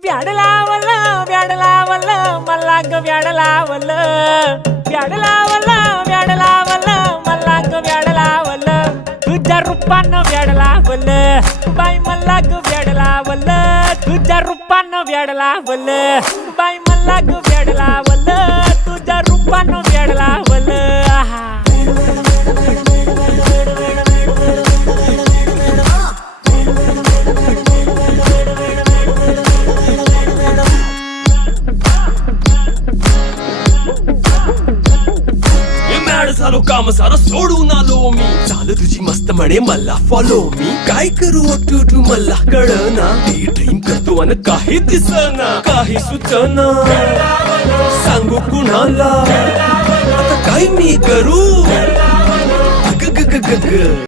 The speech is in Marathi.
व्याड लावलं व्याड लावलं मला ग व्याड लावलं व्याड लावलं व्याड लावलं मला ग व्याड लावलं तुझ्या रूपानं व्याड लावलं बाई मला ग व्याड लावलं तुझ्या रूपानं व्याड लावलं बाई मला ग व्याड लावलं तुझ्या रूपानं व्याड लावलं आहा झालो काम सारा सोडून आलो मी झालं तुझी मस्त म्हणे मला फॉलो मी काय करू टू मला कळना ती ड्रीम करतो आणि काही दिसना काही सुचना सांगू कुणाला आता काय मी करू ग ग ग ग ग